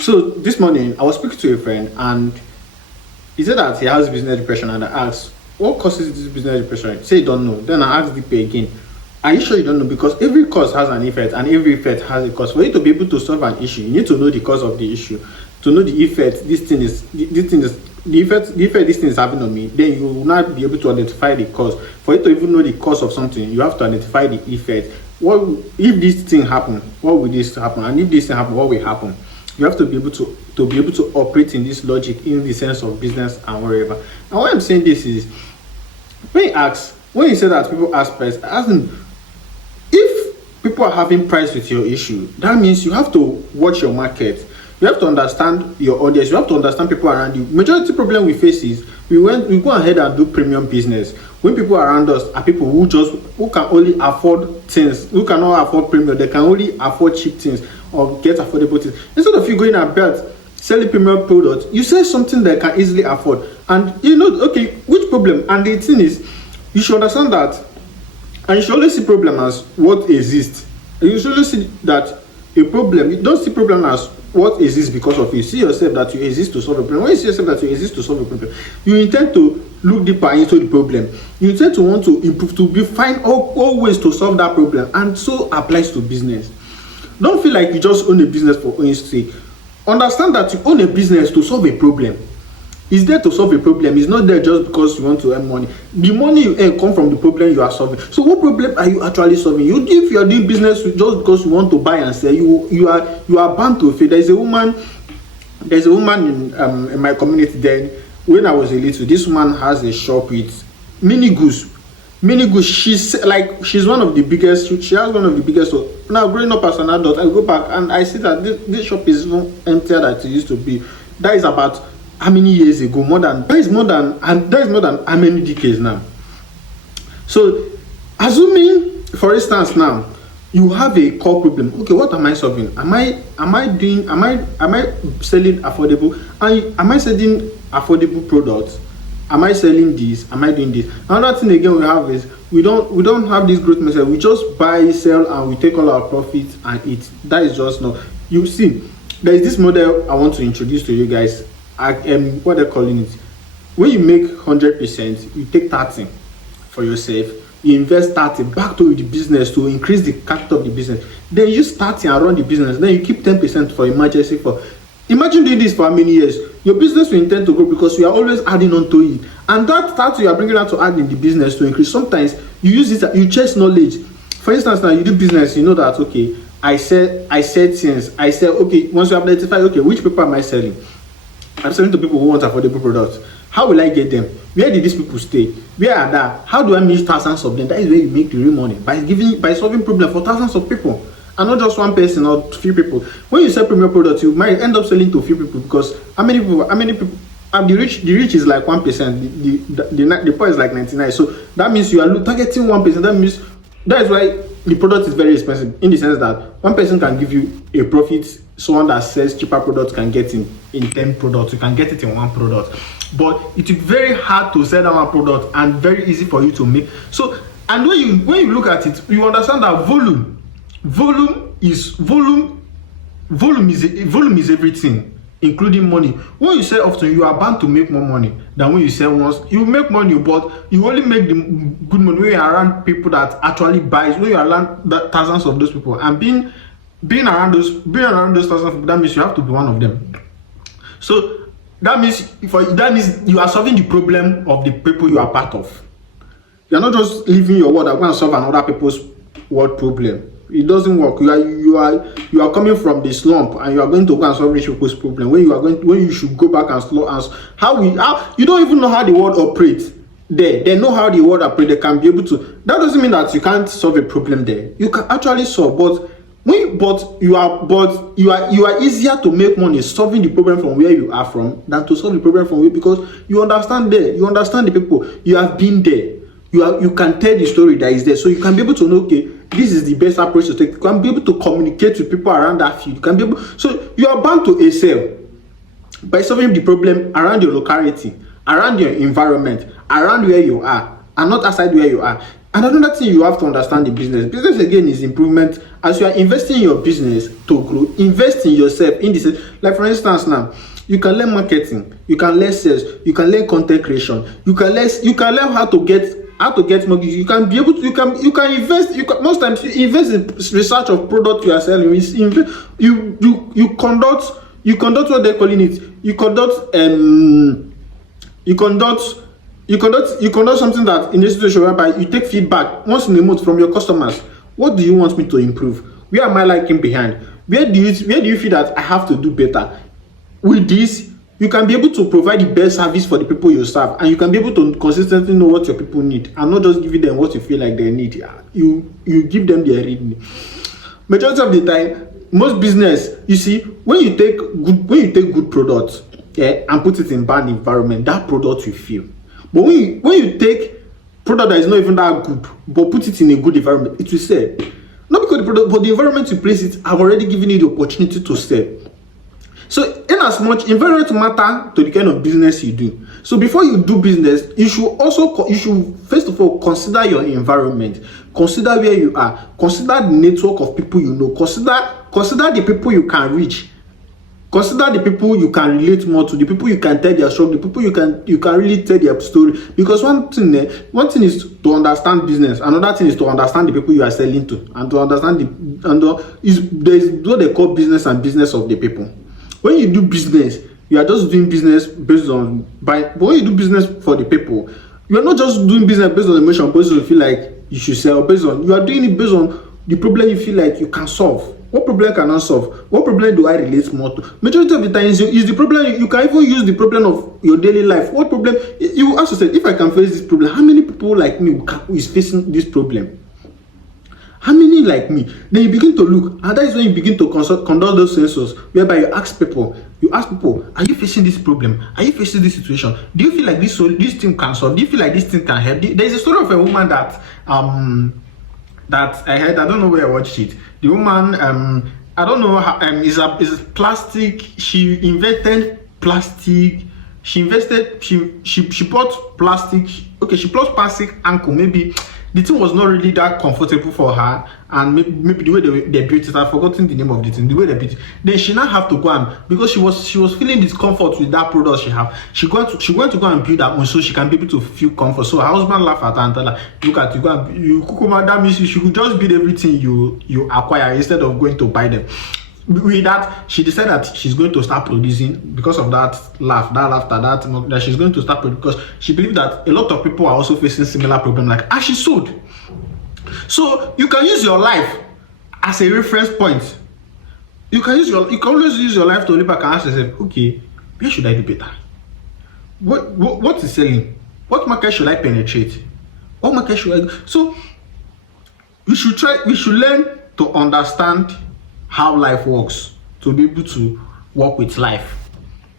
So this morning I was speaking to a friend and he said that he has business depression, and I asked, what causes this business depression? He said he don't know. Then I asked DP again, are you sure you don't know? Because every cause has an effect and every effect has a cause. For you to be able to solve an issue, you need to know the cause of the issue, to know the effect the effect this thing is having on me. Then you will not be able to identify the cause. For you to even know the cause of something, you have to identify the effect. What if this thing happen? What will this happen? And if this thing happen, what will happen? You have to be able to operate in this logic in the sense of business and wherever. And why I'm saying this is, when you say that people ask price, ask them, if people are having price with your issue, that means you have to watch your market. You have to understand your audience. You have to understand people around you. Majority problem we face is we go ahead and do premium business when people around us are people who can only afford things, who cannot afford premium. They can only afford cheap things or get affordable things. Instead of you going about selling premium products, you sell something they can easily afford. And you know, okay, which problem? And the thing is, you should understand that, and you should always see problem as what exists. And you should always see that a problem. You don't see problem as what exists because of you. See yourself that you exist to solve a problem. When you see yourself that you exist to solve a problem, you intend to look deeper into the problem. You intend to want to improve, find all ways to solve that problem, and so applies to business. Don't feel like you just own a business for own sake. Understand that you own a business to solve a problem. It's there to solve a problem. It's not there just because you want to earn money. The money you earn come from the problem you are solving. So what problem are you actually solving? If you are doing business just because you want to buy and sell, you are bound to fail. There's a woman in my community. Then when I was a little, this woman has a shop with mini goods. She's one of the biggest. She has one of the biggest. So now growing up as an adult, I go back and I see that this shop is even emptier than it used to be. That is about how many years ago? That is more than how many decades now. So assuming, for instance, now you have a core problem. Okay, what am I solving? Am I selling affordable? Am I selling affordable products? Am I selling this? Am I doing this? Another thing again we have is we don't have this growth mindset. We just buy, sell, and we take all our profits and eat. That is just not. You see, there is this model I want to introduce to you guys. What they're calling it. When you make 100%, you take 30 for yourself. You invest 30 back to the business to increase the capital of the business. Then you start and run the business. Then you keep 10% for emergency for. Imagine doing this for how many years? Your business will intend to grow because you are always adding on to it. And that 30 you are bringing out to add in the business to increase. Sometimes you use it, you chase knowledge. For instance, now you do business, you know that, okay, I sell things. I sell, okay, once you have identified, okay, which people am I selling? I'm selling to people who want affordable products. How will I get them? Where did these people stay? Where are they? How do I meet thousands of them? That is where you make the real money, by solving problems for thousands of people, and not just one person or few people. When you sell premium products, you might end up selling to a few people, because how many people? The rich is like 1%. The poor is like 99%. So that means you are targeting 1%. That is why the product is very expensive, in the sense that one person can give you a profit. Someone that sells cheaper products can get in 10 products. You can get it in one product, but it is very hard to sell that one product and very easy for you to make. So, and when you look at it, you understand that volume is everything, including money. When you sell often, you are bound to make more money than when you sell once. You make money, but you only make the good money when you are around people that actually buys. When you are around thousands of those people, and being around those thousands of people, that means you have to be one of them. So that means you are solving the problem of the people you are part of. You are not just leaving your world and going to solve another people's world problem. It doesn't work. You are coming from the slump and you are going to go and solve rich people's problem when you should go back and slow and how you don't even know how the world operates. They know how the world operates. They can be able to. That doesn't mean that you can't solve a problem there. You can actually solve, but you are easier to make money solving the problem from where you are from than to solve the problem from where, because you understand the people, you have been there, you can tell the story that is there, so you can be able to know, okay, this is the best approach to take. You can be able to communicate with people around that field. You can be able, so you are bound to excel by solving the problem around your locality, around your environment, around where you are, and not outside where you are. And another thing you have to understand the business. Business again is improvement. As you are investing in your business to grow, invest in yourself in this. Like for instance, now you can learn marketing, you can learn sales, you can learn content creation, you can learn how to get mortgage. You can be able to you can invest. Most times you invest in research of product you are selling. You conduct what they're calling it. You conduct something that in a situation whereby you take feedback once in a month from your customers. What do you want me to improve? Where am I lagging behind? Where do you feel that I have to do better? With this, you can be able to provide the best service for the people you serve, and you can be able to consistently know what your people need and not just giving them what you feel like they need. You give them their need. Majority of the time, most business, you see, when you take good products, and put it in bad environment, that product will fail. But when you take product that is not even that good, but put it in a good environment, it will sell. Not because the product, but the environment you place it have already given you the opportunity to sell. So in as much environment matter to the kind of business you do. So before you do business, you should first of all consider your environment, consider where you are, consider the network of people you know, consider the people you can reach. Consider the people you can relate more to, the people you can tell their struggle, the people you can really tell their story. Because one thing is to understand business, another thing is to understand the people you are selling to, and to understand there is what they call business and business of the people. When you do business, you are just doing business but when you do business for the people, you are not just doing business based on emotion, based on you feel like you should sell, you are doing it based on the problem you feel like you can solve. What problem can I solve? What problem do I relate more to? Majority of the time is the problem. You can even use the problem of your daily life. What problem? You also said, if I can face this problem, how many people like me is facing this problem? How many like me? Then you begin to look, and that is when you begin to conduct those sensors, whereby you ask people, are you facing this problem? Are you facing this situation? Do you feel like this thing can solve? Do you feel like this thing can help? There is a story of a woman that I heard. I don't know where I watched it. The woman, I don't know how, is plastic. She invented plastic. She bought plastic. Okay, she bought plastic ankle. Maybe the thing was not really that comfortable for her, and maybe the way they built it, I've forgotten the name of the thing. The way they built it, then she now have to go and, because she was feeling discomfort with that product she have. She going to go and build her own so she can be able to feel comfort. So her husband laughed at her and tell her, "Look at you, go and you kukuma. That means you should just build everything you acquire instead of going to buy them." With that, she decided that she's going to start producing because of that laughter, that she's going to start producing, because she believed that a lot of people are also facing similar problems like as she sold. So you can use your life as a reference point. You can always use your life to look back and ask yourself, okay, where should I do better? What is selling? What market should I penetrate? What market should I go? So we should learn to understand how life works, to be able to work with life.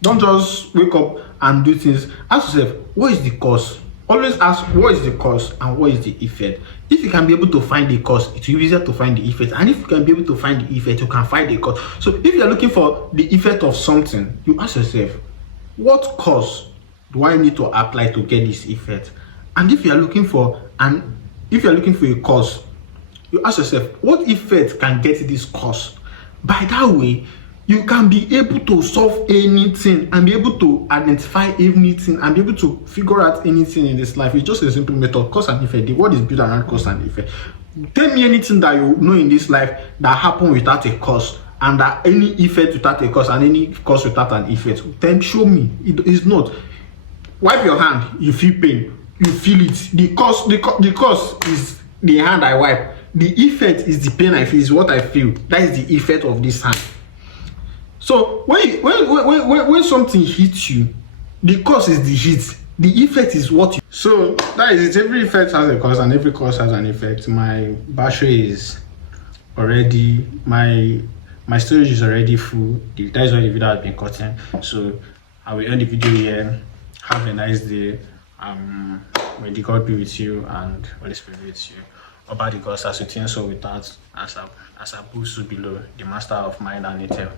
Don't just wake up and do things. Ask yourself, what is the cause? Always ask, what is the cause and what is the effect? If you can be able to find the cause, it will be easier to find the effect. And if you can be able to find the effect, you can find the cause. So if you're looking for the effect of something, you ask yourself, what cause do I need to apply to get this effect? And if you're looking for a cause, you ask yourself, what effect can get this cause? By that way, you can be able to solve anything and be able to identify anything and be able to figure out anything in this life. It's just a simple method, cause and effect. The word is built around cause and effect. Tell me anything that you know in this life that happened without a cause, and that any effect without a cause and any cause without an effect. Then show me. It is not. Wipe your hand, you feel pain, you feel it. The cause is the hand I wipe. The effect is the pain I feel, is what I feel. That is the effect of this hand. So when something hits you, the cause is the hit. The effect is what you. So that is it. Every effect has a cause and every cause has an effect. My battery is already, my storage is already full. That is why the video has been cutting. So I will end the video here. Have a nice day. May the God be with you and Holy Spirit be with you. About the gods as you think so without as a boost below, the master of mind and nature.